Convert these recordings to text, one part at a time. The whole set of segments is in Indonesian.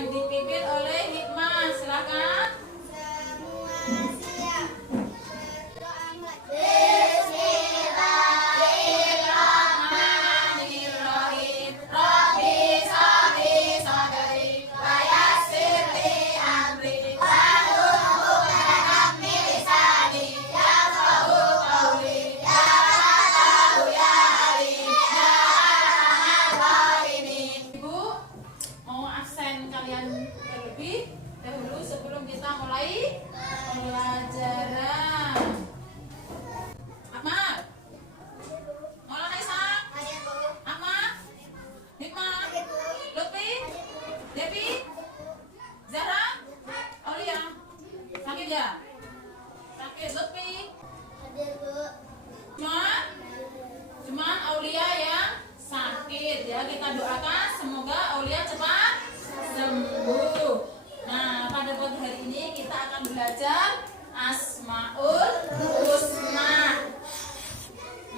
yang dipimpin oleh Hikmah. Silakan. Semua siap. Berdoa mulai. Bismillahirrahmanirrahim. Rabbi shrahli sadri wa yassir li amri wahlul 'uqdatam min lisani yafqahu qawli. Ya Allahu ya Alim ya Arhamar Rahimin. Ibu mau absen kalian terlebih dahulu sebelum kita mulai pelajaran. Akmal, Maulana Ishak, Ahmad, Hikmah, Lutfi, Devi, Zahra, Aulia. Sakit ya? Sakit Lutfi? Cuman Aulia yang sakit ya. Kita doakan semoga Aulia cepat sembuh. Nah, pada pagi hari ini kita akan belajar Asmaul Husna.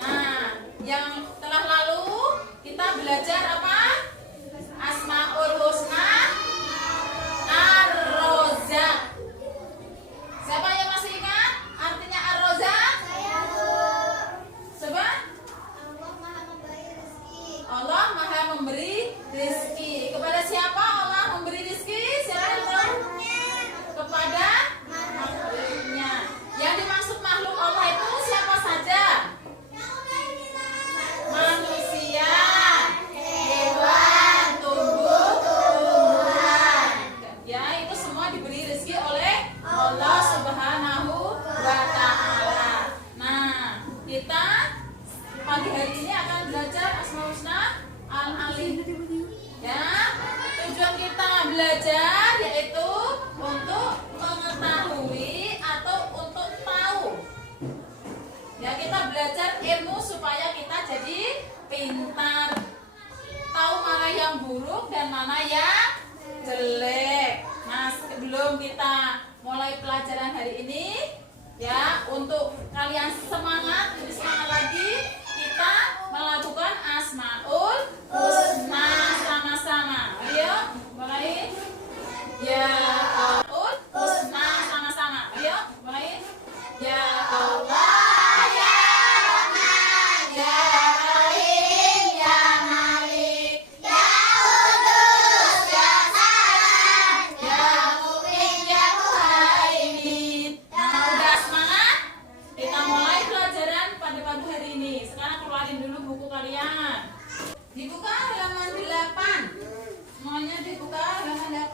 Nah, yang telah lalu kita belajar apa? Asmaul Husna Ar-Razzaq. Siapa yang masih ingat artinya Ar-Razzaq? Coba. Allah Maha memberi rezeki. Kepada siapa Allah memberi rezeki? Siapa yang tahu? Kepada makhluknya. Yang dimaksud makhluk Allah itu siapa saja? Manusia, hewan, tumbuh-tumbuhan. Ya, itu semua diberi rezeki oleh Allah Subhanahu wa Ta'ala. Nah, kita pagi hari ini akan belajar Asmaul Husna Al-Alim. Ya, tujuan kita belajar yaitu untuk mengetahui atau untuk tahu. Ya, kita belajar ilmu supaya kita jadi pintar. Tahu mana yang buruk dan mana yang jelek. Nah, sebelum kita mulai pelajaran hari ini, ya, untuk kalian semangat, lebih semangat lagi, kita melakukan Asmaul Husna sama-sama. Ayo, mulai. Ya Asmaul Husna sama-sama. Ayo, mulai. Ya Allah, ya Rahman, ya Rahim, ya Malik, ya Qudus, ya Salam, ya Mu'min, ya Muhaimin. Nah, udah semangat? Kita mulai pelajaran pada pagi hari ini. Sekarang keluarin dulu buku kalian. Dibuka halaman 8. Semuanya dibuka halaman 8.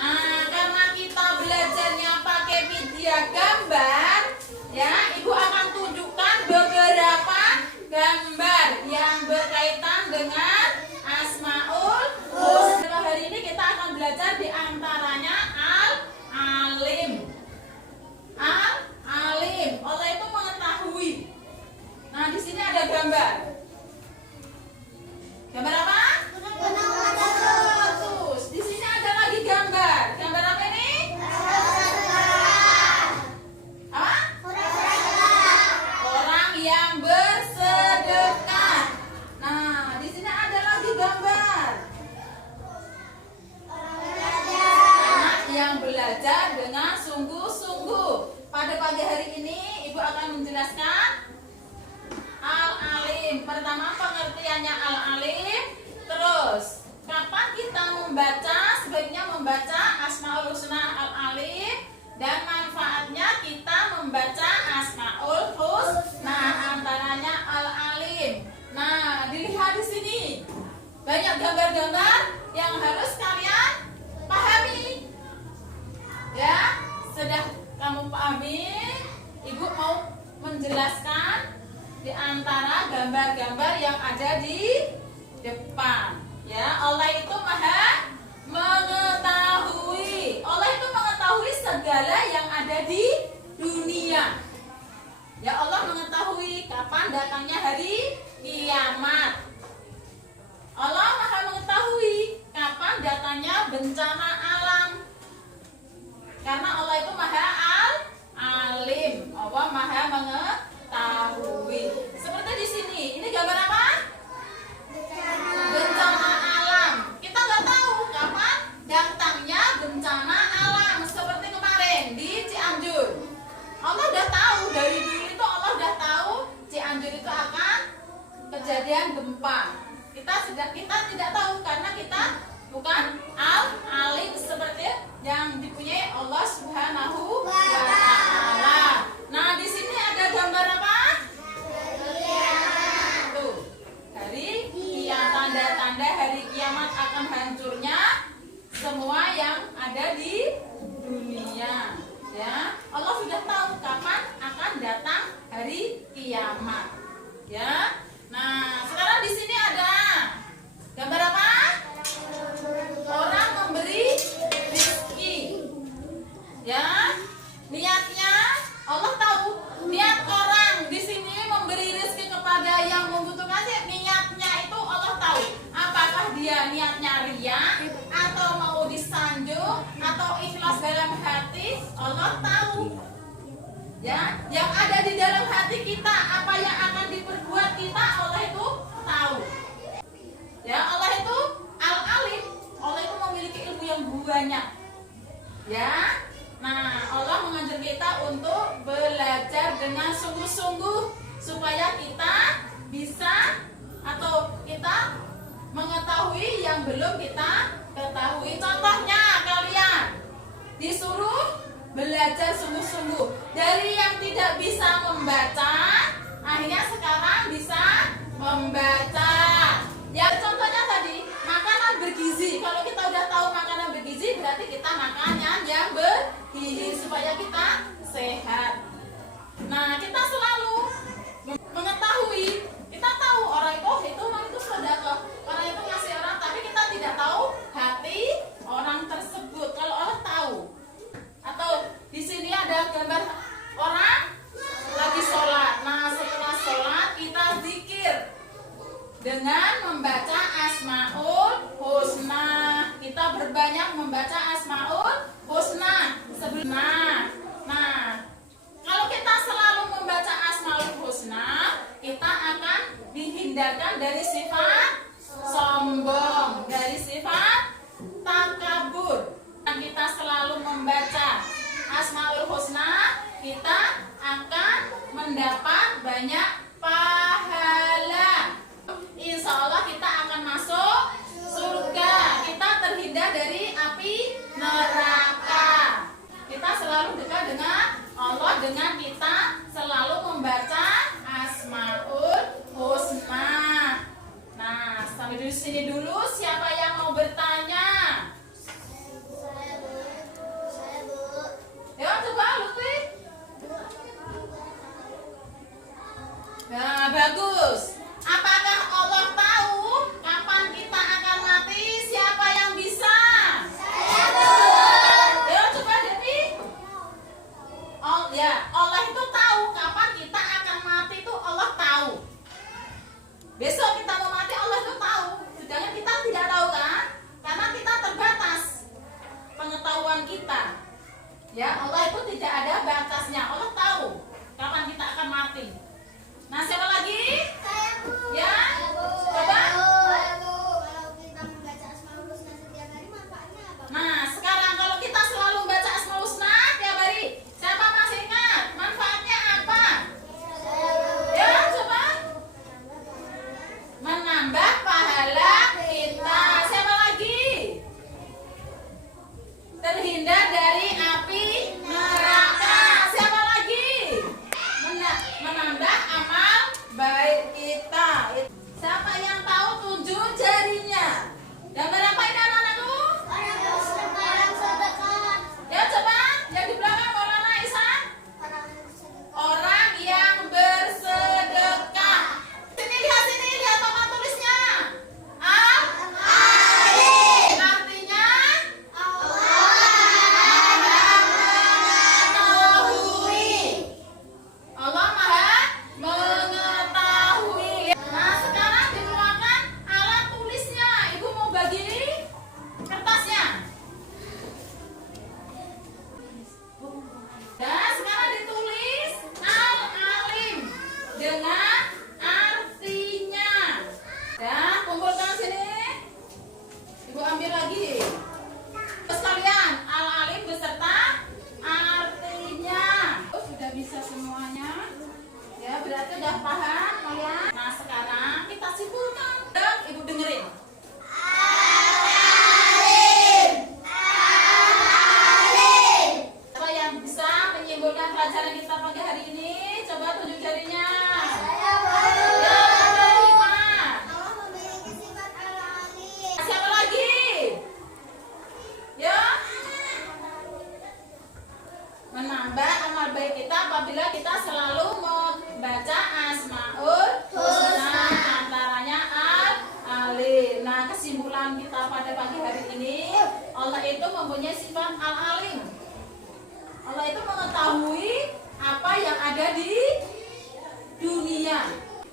Nah, karena kita belajarnya pakai media gambar, ya, Ibu akan tunjukkan beberapa gambar yang berkaitan dengan Asmaul Husna. Hari ini kita akan belajar di antaranya Al-Alim. Al-Alim, Allah itu mengetahui. Nah, di sini ada gambar. Gambar apa? Bagus. Di sini ada lagi gambar. Gambar apa ini? Apa? Orang yang bersedekah. Nah, di sini ada lagi gambar. Anak yang belajar dengan sungguh-sungguh. Pada pagi hari ini Ibu akan menjelaskan Al-Alim. Pertama, pengertiannya Al-Alim. Terus, kapan kita membaca, sebaiknya membaca Asmaul Husna Al-Alim. Dan manfaatnya kita membaca Asmaul Husna, antaranya Al-Alim. Nah, dilihat di sini. Banyak gambar-gambar yang harus kalian pahami. Ya, sudah kamu pahami, Ibu mau menjelaskan di antara gambar-gambar yang ada di depan. Ya, Allah itu Maha mengetahui. Allah itu mengetahui segala yang ada di dunia. Ya, Allah mengetahui kapan datangnya hari kiamat. Allah Maha mengetahui kapan datangnya bencana alam. Karena Allah itu Maha Alim. Allah Maha mengetahui. Seperti di sini, ini gambar apa? Bencana alam. Kita nggak tahu kejadian gempa. Kita tidak tahu karena kita bukan alim seperti yang dipunyai Allah Subhanahu wa taala. Nah, di sini ada gambar apa? Tuh. Hari kiamat, tanda-tanda hari kiamat akan hancurnya semua yang ada di dunia. Ya, Allah sudah tahu kapan akan datang hari kiamat. Ya. Nah, sekarang di sini ada gambar apa? Orang memberi rezeki. Ya. Niatnya Allah tahu. Niat orang di sini memberi rezeki kepada yang membutuhkan, niatnya itu Allah tahu. Apakah dia niatnya ria atau mau disanjung atau ikhlas dalam hati, Allah tahu. Ya, yang ada di dalam hati kita, apa yang akan diperbuat kita, Allah itu tahu. Ya, Allah itu al-alim. Allah itu memiliki ilmu yang banyak. Ya. Nah, Allah mengajar kita untuk belajar dengan sungguh-sungguh supaya kita bisa atau kita mengetahui yang belum kita ketahui. Contohnya kalian disuruh belajar sungguh-sungguh. Dari yang tidak bisa membaca, akhirnya sekarang bisa membaca. Ya, contohnya tadi makanan bergizi. Kalau kita udah tahu makanan bergizi, berarti kita makan yang bergizi supaya kita sehat. Nah, kita selalu mengetahui. Kita tahu orang itu sedekah. Orang itu ngasih orang, tapi kita tidak tahu hati orang tersebut. Kalau Allah tahu. Atau di sini ada gambar orang lagi sholat. Nah, setelah sholat kita zikir dengan membaca Asmaul Husna. Kita berbanyak membaca Asmaul Husna. Nah, kalau kita selalu membaca Asmaul Husna, kita akan dihindarkan dari sifat sombong, dari sifat takabur. Kita selalu membaca Asmaul Husna, kita akan mendapat banyak pahala. Insya Allah kita akan masuk surga. Kita terhindar dari api neraka. Kita selalu dekat dengan Allah dengan kita selalu membaca Asmaul Husna. Nah, sampai di sini dulu. Siapa yang mau bertanya? Ya, coba Lutfi. Nah, bagus. Apakah Allah tahu kapan kita akan mati? Siapa yang bisa? Ya, coba Devi. Allah itu tahu kapan kita akan mati, itu Allah tahu. Besok kita mau mati, Allah itu tahu. Sedangkan kita tidak tahu kan? Karena kita terbatas pengetahuan kita. Ya, Allah itu tidak ada batasnya. Allah tahu kapan kita akan mati. Nah, siapa lagi? Saya, Bu. Ya, Coba. coba. Kalau kita membaca Asmaul Husna setiap hari, manfaatnya apa? Nah, sekarang kalau kita selalu membaca Asmaul Husna tiap hari, siapa masih ingat manfaatnya apa? Ya, coba. Menambah pahala kita. Siapa lagi? Terhindar dari api neraka. Siapa lagi? Menambah amal baik kita. Siapa yang tahu 7 jarinya? Gambar apa ini anak-anakku? Orang sedekah. Ya, coba yang di belakang Maulana Ihsan. Orang yang bersedekah. Sini lihat papan tulisnya. Al-Alim. Artinya Allah Maha Mengetahui. Nah, sekarang dikeluarkan mempunyai sifat al-alim. Allah itu mengetahui apa yang ada di dunia.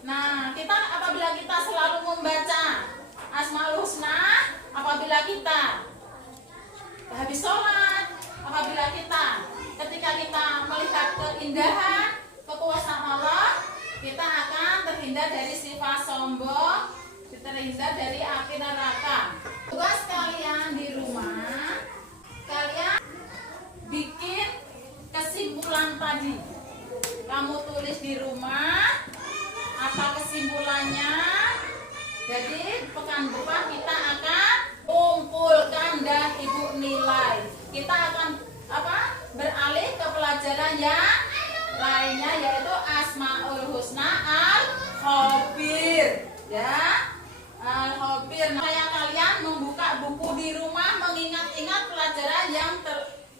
Nah, kita apabila kita selalu membaca Asmaul Husna, apabila kita habis sholat, apabila ketika kita melihat keindahan, kekuasaan Allah, kita akan terhindar dari sifat sombong, terhindar dari api neraka. Tugas kalian di rumah, kalian bikin kesimpulan tadi. Kamu tulis di rumah apa kesimpulannya. Jadi pekan depan kita akan kumpulkan dan ibu nilai. Kita akan beralih ke pelajaran yang lainnya, yaitu Asmaul Husna Al-Khabir, ya. Al-Khabir. Saya kalian membuka buku di rumah, mengingat-ingat pelajaran yang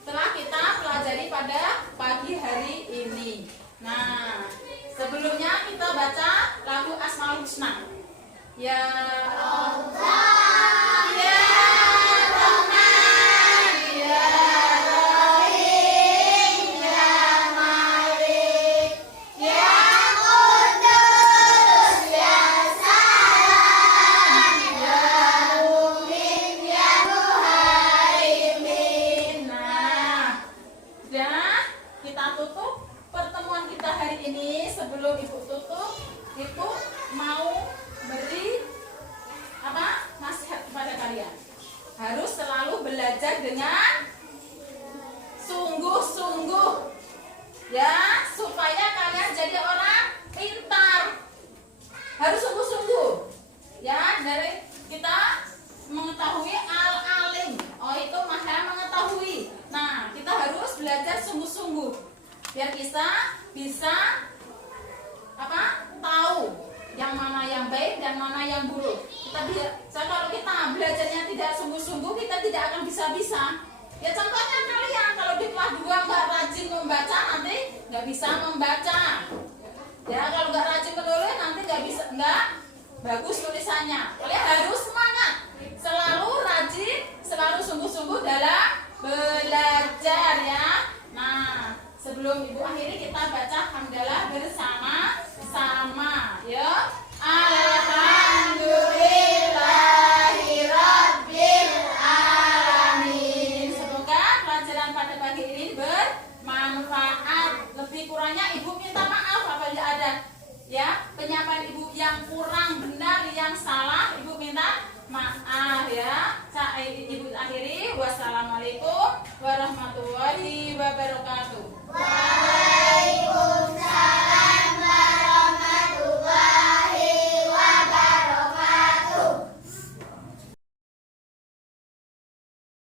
telah kita pelajari pada pagi hari ini. Nah, sebelumnya kita baca lagu Asmaul Husna. Ya Allah, ya Rahman, ya Rahim, ya Malik, ya Qudus, ya Salam, ya Mu'min, ya Muhaimin. Nah, sudah kita tutup pertemuan kita hari ini. Sebelum ibu tutup, ibu mau beri nasihat kepada kalian. Harus selalu belajar dengan sungguh-sungguh, ya, supaya kalian jadi orang pintar. Harus sungguh-sungguh, ya. Dari kita mengetahui al-alim, itu maha mengetahui. Nah, kita harus belajar sungguh-sungguh biar kita bisa tahu yang mana yang baik dan mana yang buruk. Kalau kita belajarnya tidak sungguh-sungguh, kita tidak akan bisa-bisa. Ya contohnya kalian kalau di kelas 2 nggak rajin membaca, nanti nggak bisa membaca. Ya kalau nggak rajin menulis, nanti nggak bagus tulisannya. Kalian harus semangat, selalu rajin, selalu sungguh-sungguh dalam belajar, ya. Nah, sebelum ibu akhiri, kita baca hamdalah bersama-sama, ya. Alhamdulillahirabbil alamin. Semoga pelajaran pada pagi ini bermanfaat. Lebih kurangnya ibu minta maaf apabila ada, ya, penyampaian ibu yang kurang benar, yang salah, ibu minta maaf, ya. Ibu akhiri, wassalamualaikum warahmatullahi wabarakatuh.